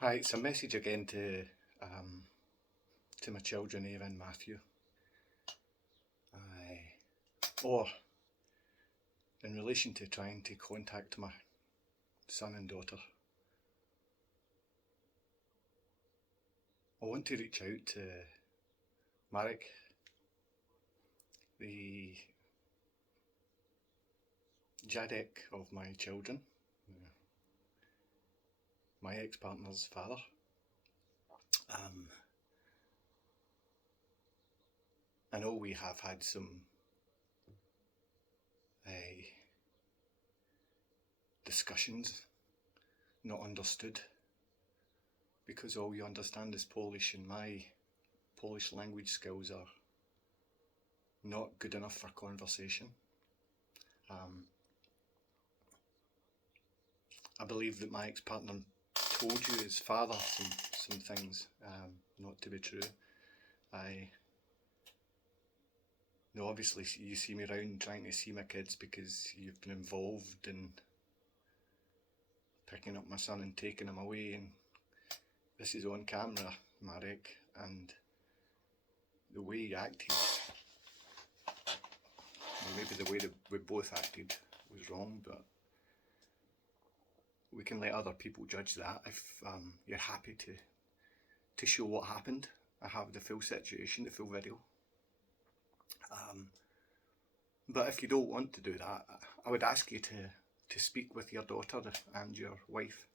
Hi, it's a message again to my children, Eva and Matthew. Or in relation to trying to contact my son and daughter. I want to reach out to Marek, the Jadek of my children, my ex-partner's father. I know we have had some discussions, not understood, because all you understand is Polish, and my Polish language skills are not good enough for conversation. I believe that my ex-partner told you, his father, some things not to be true. No, obviously you see me around trying to see my kids because you've been involved in picking up my son and taking him away, and this is on camera, Marek, and the way he acted, well, maybe the way that we both acted was wrong, but we can let other people judge that. If you're happy to show what happened, I have the full situation, the full video. But if you don't want to do that, I would ask you to speak with your daughter and your wife.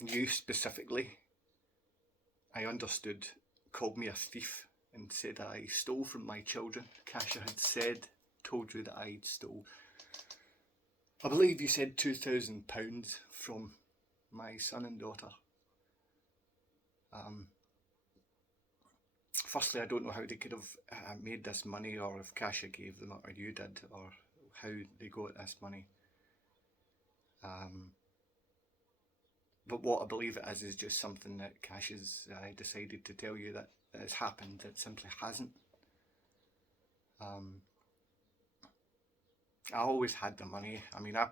You specifically, I understood, called me a thief and said I stole from my children. Kasia had told you that I stole, I believe you said £2,000 from my son and daughter. Firstly, I don't know how they could have made this money, or if Kasia gave them it, or you did, or how they got this money. But what I believe it is just something that Kasia's decided to tell you that has happened. It simply hasn't. I always had the money. I mean, I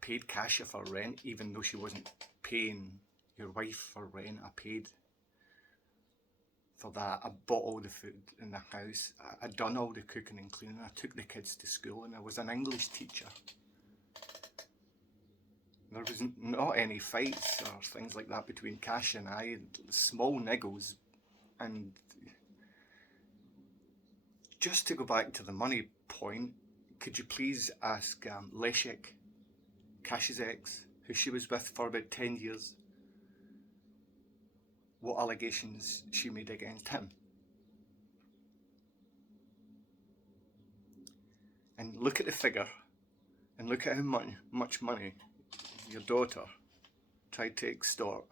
paid Kasia for rent, even though she wasn't paying your wife for rent. I paid for that. I bought all the food in the house. I'd done all the cooking and cleaning. I took the kids to school, and I was an English teacher. There was not any fights or things like that between Kasia and I, small niggles. And just to go back to the money point, could you please ask Leszek, Kasia's ex, who she was with for about 10 years, what allegations she made against him? And look at the figure, and look at how much money your daughter tried to extort,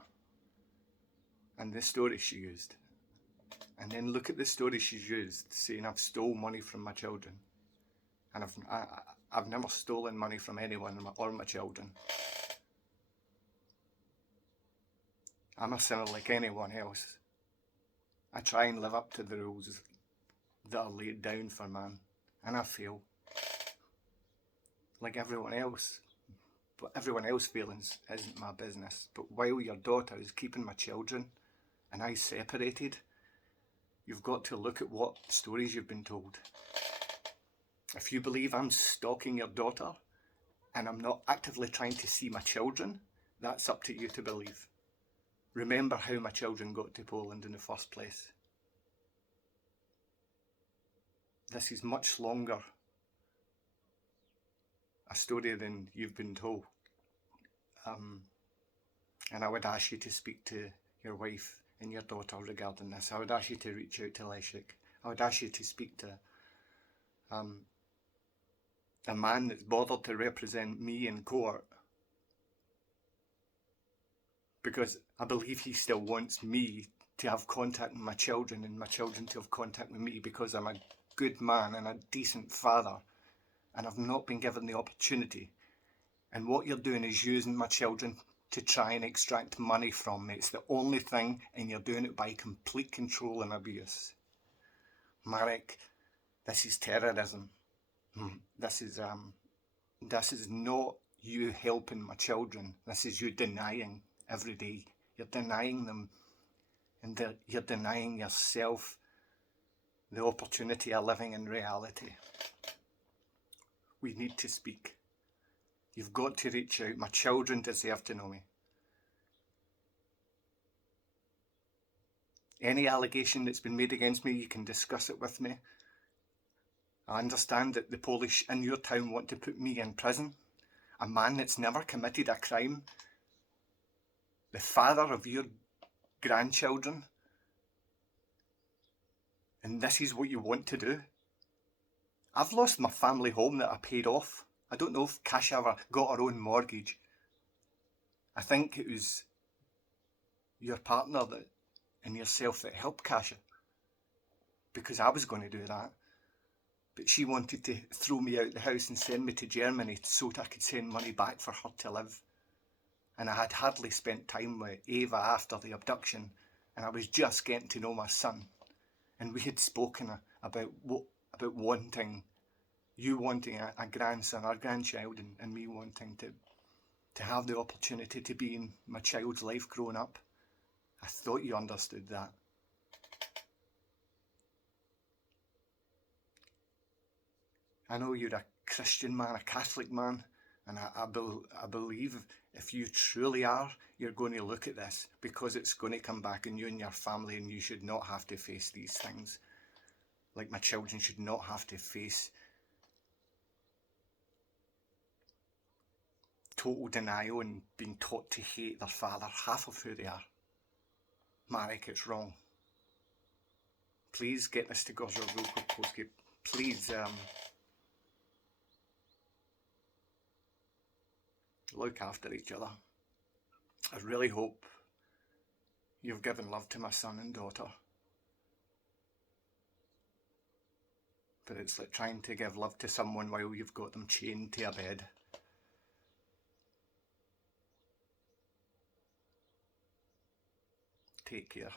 and the story she used. And then look at the story she's used, saying I've stole money from my children. And I've never stolen money from anyone or my children. I'm a sinner like anyone else. I try and live up to the rules that are laid down for man, and I fail. Like everyone else. But everyone else's feelings isn't my business. But while your daughter is keeping my children and I separated, you've got to look at what stories you've been told. If you believe I'm stalking your daughter and I'm not actively trying to see my children, that's up to you to believe. Remember how my children got to Poland in the first place. This is much longer a story than you've been told. And I would ask you to speak to your wife and your daughter regarding this. I would ask you to reach out to Leszek. I would ask you to speak to a man that's bothered to represent me in court, because I believe he still wants me to have contact with my children and my children to have contact with me, because I'm a good man and a decent father, and I've not been given the opportunity. And what you're doing is using my children to try and extract money from me. It's the only thing, and you're doing it by complete control and abuse. Marek, this is terrorism. This is not you helping my children. This is you denying every day. You're denying them, and you're denying yourself the opportunity of living in reality. We need to speak. You've got to reach out. My children deserve to know me. Any allegation that's been made against me, you can discuss it with me. I understand that the Polish in your town want to put me in prison. A man that's never committed a crime. The father of your grandchildren. And this is what you want to do? I've lost my family home that I paid off. I don't know if Kasia ever got her own mortgage. I think it was your partner and yourself that helped Kasia. Because I was going to do that. But she wanted to throw me out the house and send me to Germany so that I could send money back for her to live. And I had hardly spent time with Ava after the abduction, and I was just getting to know my son. And we had spoken about wanting, you wanting a grandson or grandchild, and me wanting to have the opportunity to be in my child's life growing up. I thought you understood that. I know you're a Christian man, a Catholic man, and I believe if you truly are, you're going to look at this, because it's going to come back on you and your family, and you should not have to face these things. Like my children should not have to face total denial and being taught to hate their father, half of who they are. Marek, it's wrong. Please get this to Goslar real quick, Postgate. Please, look after each other. I really hope you've given love to my son and daughter. But it's like trying to give love to someone while you've got them chained to a bed. Take care.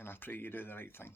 And I pray you do the right thing.